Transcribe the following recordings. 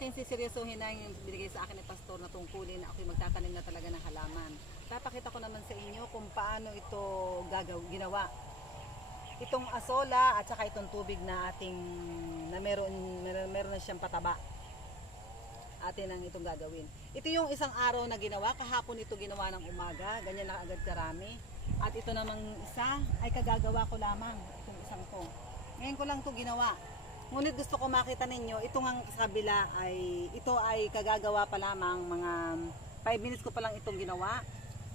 aking siseryosohin na yung binigay sa akin ng pastor na tungkulin na ako'y magtatanim na talaga ng halaman. Papakita ko naman sa inyo kung paano ito ginawa. Itong asola at saka itong tubig na ating na meron na siyang pataba. Atin ang itong gagawin. Ito yung isang araw na ginawa, kahapon ito ginawa ng umaga, ganyan na agad karami. At ito namang isa ay kagagawa ko lamang, itong isang to. Ngayon ko lang to ginawa. Ngunit gusto ko makita ninyo, itong ang kabila ay, ito ay kagagawa pa lamang, mga 5 minutes ko pa lang itong ginawa.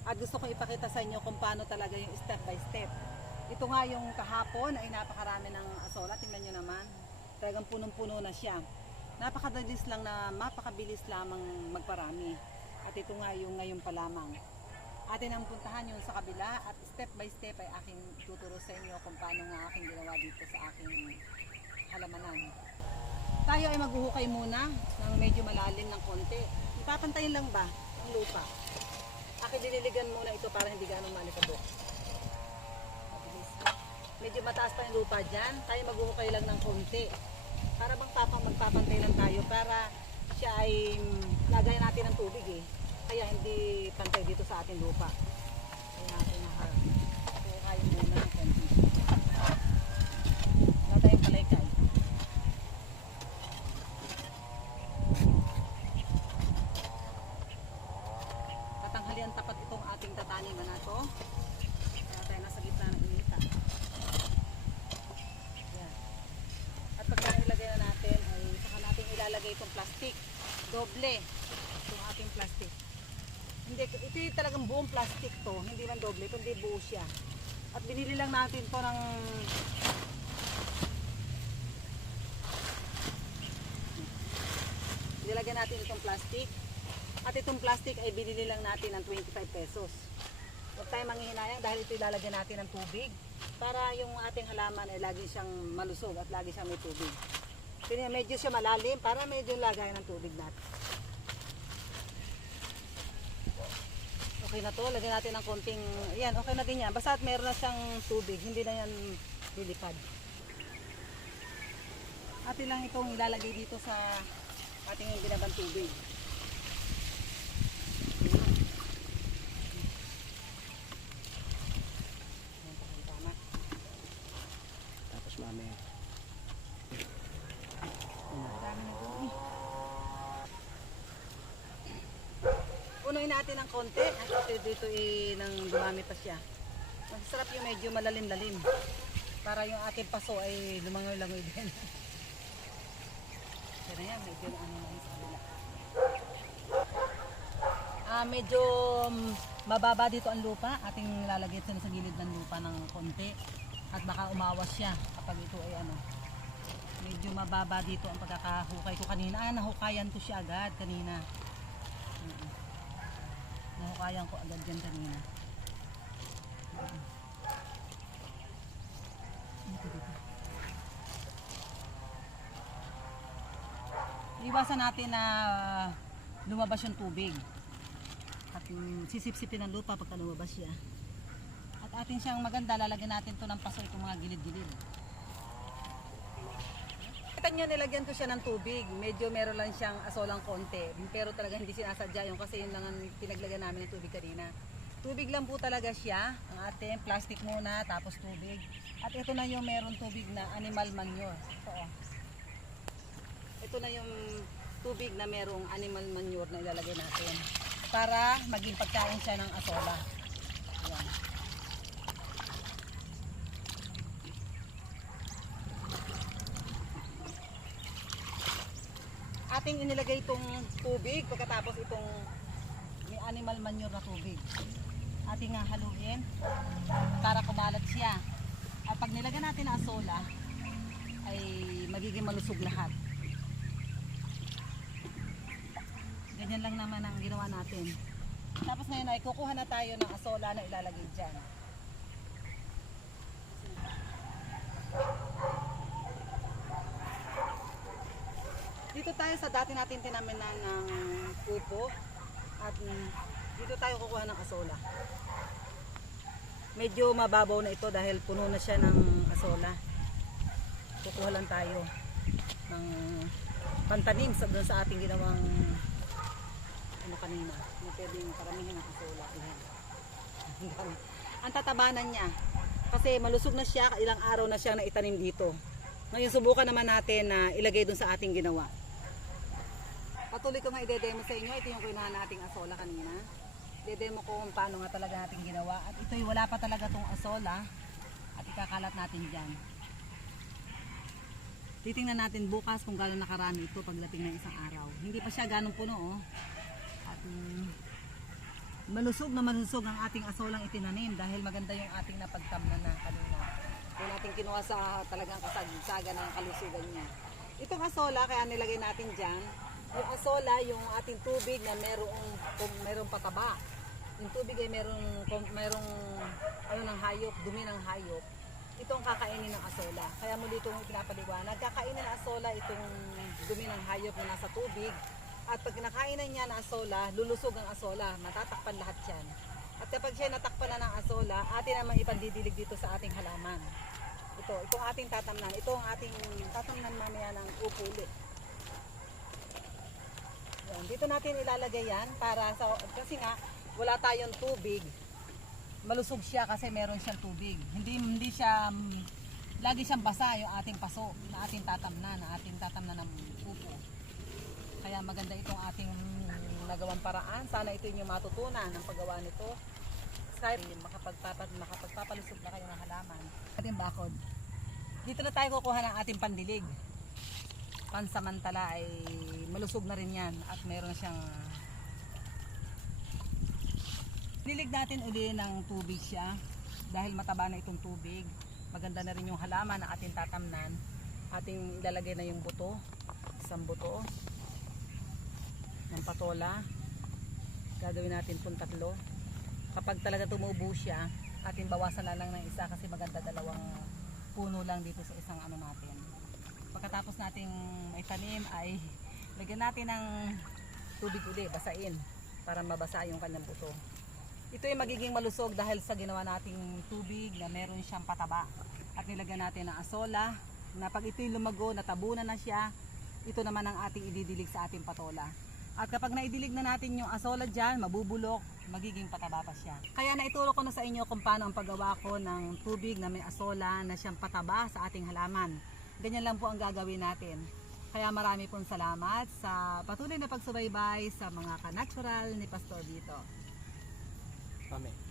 At gusto ko ipakita sa inyo kung paano talaga yung step by step. Ito nga yung kahapon ay napakarami ng asola. Tingnan nyo naman. Talagang punong-puno na siya. Napakabilis lang na mapakabilis lamang magparami. At ito nga yung ngayon pa lamang. Atin ang puntahan yung sa kabila at step by step ay aking tuturo sa inyo kung paano nga aking ginawa dito sa aking halamanan. Tayo ay maghuhukay muna ng medyo malalim ng konti. Ipapantayin lang ba ang lupa? Aking dililigan muna ito para hindi ganong malikabok. Medyo mataas pa yung lupa dyan, tayo maghuhukay lang ng konti. Para bang magpapantay lang tayo para siya ay lagay natin ng tubig eh. Kaya hindi pantay dito sa ating lupa. Kaya natin huhukay muna ng konti. Wala tayong palaykay. Tatanghalian tapat itong ating tataniman na to. Kaya tayo nasa gitna ng inita. Ilalagay itong plastic, doble itong ating plastic. Hindi, ito yung talagang buong plastic to, hindi lang doble, kundi buo siya. At binili lang natin to ng nilagyan natin itong plastic. At itong plastic ay binili lang natin ng 25 pesos. Huwag tayo manghihinayang dahil ito ilalagyan natin ng tubig para yung ating halaman ay lagi siyang malusog at lagi siyang may tubig. Medyo siya malalim para medyo lagay ng tubig natin. Okay na to, lagyan natin ng konting, yan, okay na din yan. Basta at meron na siyang tubig, hindi na yan lilipad. Atin lang itong ilalagay dito sa ating ginabang tubig. Tapos mamaya. Punuin natin ng konti. Dito nang dumami pa siya. Masarap yung medyo malalim-lalim. Para yung ating paso ay lumangoy-langoy din. Kaya yan, medyo ano lang sa kabila. Medyo mababa dito ang lupa. Ating lalagay ito sa gilid ng lupa ng konti. At baka umawas siya kapag ito ay ano. Medyo mababa dito ang pagkakahukay ko kanina. Nahukayan ko siya agad kanina. Nahukayan ko agad dyan kanina. Iwasan natin na lumabas yung tubig. At sisip-sipin ang lupa pagka lumabas siya. At atin siyang maganda, lalagyan natin to ng paso itong mga gilid-gilid. Nyo, nilagyan ko siya ng tubig. Medyo meron lang siyang asolang konti. Pero talaga hindi sinasadya yun kasi yun lang ang pinaglagyan namin ng tubig kanina. Tubig lang po talaga siya. Ang ating plastic muna, tapos tubig. At ito na yung meron tubig na animal manure. Ito na yung tubig na merong animal manure na ilalagay natin. Para maging pagkain siya ng asola. Ayan. Ating inilagay itong tubig pagkatapos itong may animal manure na tubig. Ating nga haluin para kumalat siya. At pag nilagyan natin ang asola ay magiging malusog lahat. Ganyan lang naman ang ginawa natin. Tapos ngayon ay kukuha na tayo ng asola na ilalagay dyan. Dito tayo sa dati natin tinaminan ng upo at dito tayo kukuha ng asola. Medyo mababaw na ito dahil puno na siya ng asola. Kukuha lang tayo ng pantanim doon sa ating ginawang ano kanina, na pwedeng karamihan ng asola. Ayan. Ang tatabanan niya, kasi malusog na siya, ilang araw na siya na itanim dito. Ngayon subukan naman natin na ilagay doon sa ating ginawa. Patuloy ko nga i-demo sa inyo, ito yung kinuha nating asola kanina. I-demo ko kung paano nga talaga natin ginawa. At ito'y wala pa talaga tong asola at ikakalat natin dyan. Titingnan natin bukas kung gano'n nakarami ito pagdating ng isang araw. Hindi pa siya ganong puno oh. At malusog ang ating asolang itinanim dahil maganda yung ating napagtamnan na kanina. Kung natin kinuha sa talagang kasagsagan ng kalusugan niya. Itong asola, kaya nilagay natin dyan, yung asola, yung ating tubig na merong pataba. Yung tubig ay merong ano ng hayop, dumi ng hayop. Itong kakainin ng asola. Kaya muli itong pinapaliwanag. Kakainin ng asola itong dumi ng hayop na nasa tubig. At pag kinakainan niya ng asola, lulusog ang asola. Matatakpan lahat yan. At kapag siya natakpan na ng asola, atin naman ipandidilig dito sa ating halaman. Itong ating tatamnan. Ito ang ating tatamnan mamaya ng upuli. Yan. Dito natin ilalagay yan para sa, kasi nga wala tayong tubig. Malusog siya kasi meron siyang tubig. Hindi siya lagi siyang basa yung ating paso na ating tatamnan, ng upo. Kaya maganda itong ating nagawang paraan. Sana ito yung matutunan ng paggawa nito. Kahit makapagpapalusog na kayo ng halaman. Ating bakod. Dito na tayo kukuha ng ating pandilig. Pansamantala ay malusog na rin yan at meron na siyang lilig natin uli ng tubig siya dahil mataba na itong tubig. Maganda na rin yung halaman na ating tatamnan. Ating ilalagay na yung buto, isang buto ng patola. Gagawin natin itong 3. Kapag talaga tumubo siya, ating bawasan na lang ng isa kasi maganda 2 puno lang dito sa isang ano natin. Pagkatapos nating itanim ay lagyan natin ng tubig uli, basain para mabasa yung kanyang buto. Ito ay magiging malusog dahil sa ginawa nating tubig na meron siyang pataba. At nilagyan natin ng asola na pag ito'y lumago, natabunan na siya, ito naman ang ating ididilig sa ating patola. At kapag naidilig na natin yung asola dyan, mabubulok, magiging pataba pa siya. Kaya naituro ko na sa inyo kung paano ang paggawa ko ng tubig na may asola na siyang pataba sa ating halaman. Ganyan lang po ang gagawin natin. Kaya marami pong salamat sa patuloy na pagsubaybay sa mga ka-natural ni Pastor dito. Amen.